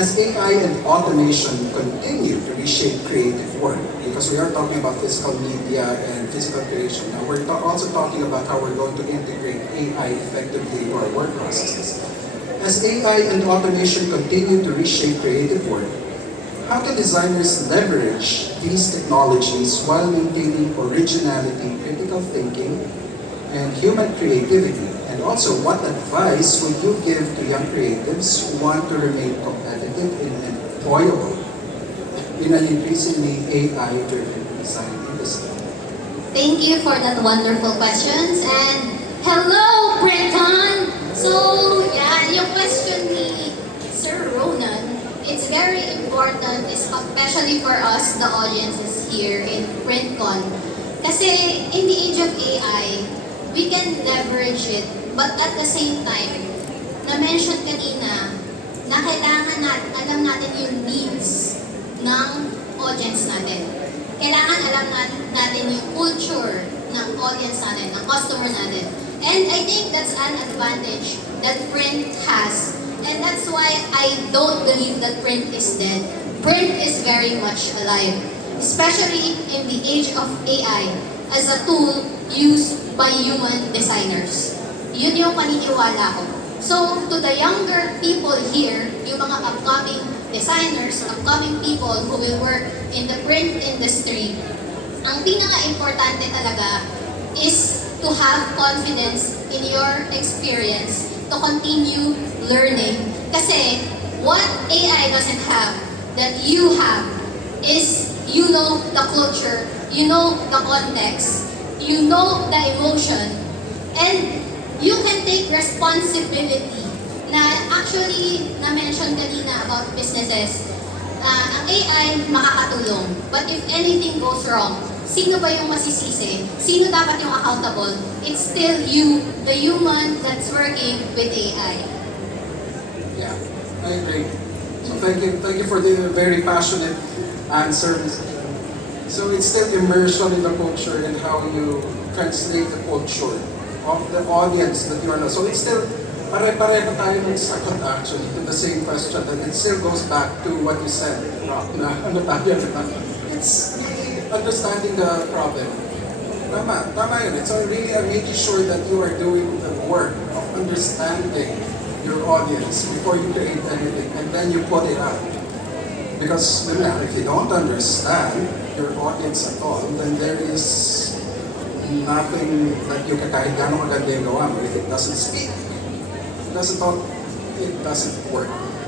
As AI and automation continue to reshape creative work, because we are talking about physical media and physical creation, now we're also talking about how we're going to integrate AI effectively into our work processes. As AI and automation continue to reshape creative work, how can designers leverage these technologies while maintaining originality, critical thinking, and human creativity? And also, what advice would you give to young creatives who want to remain competitive and employable in an increasingly AI-driven design industry? Thank you for that wonderful questions. And hello, Brenton! So, yeah, yung question ni Sir Ronan, it's very important, especially for us, the audiences here in PrintCon. Kasi in the age of AI, we can leverage it, but at the same time, na-mention kanina, na kailangan alam natin yung needs ng audience natin. Kailangan alam natin yung culture ng audience natin, ng customer natin. And I think that's an advantage that print has. And that's why I don't believe that print is dead. Print is very much alive, especially in the age of AI as a tool used by human designers. Yun yung paniniwala ko. So, to the younger people here, yung mga upcoming designers, upcoming people who will work in the print industry, ang pinaka-importante talaga is to have confidence in your experience, to continue learning. Kasi what AI doesn't have, that you have, is you know the culture, you know the context, you know the emotion, and you can take responsibility na actually na-mention kanina about businesses. Ang AI makakatulong, but if anything goes wrong, sino ba yung masisisi? Sino dapat yung accountable? It's still you, the human that's working with AI. Yeah, I agree. So thank you for the very passionate answer. So it's still immersion in the culture and how you translate the culture of the audience that you are. So it's still pare-pareho tayo nagsagot actually to the same question, and it still goes back to what you said, Rob, na ano tayo na. It's really understanding the problem. Tama yun. It's really making sure that you are doing the work of understanding your audience before you create anything, and then you put it out. Because if you don't understand your audience at all, then there is nothing that you can, kahit gano'ng maganda yung gawa mo, if it doesn't speak, it doesn't talk, it doesn't work.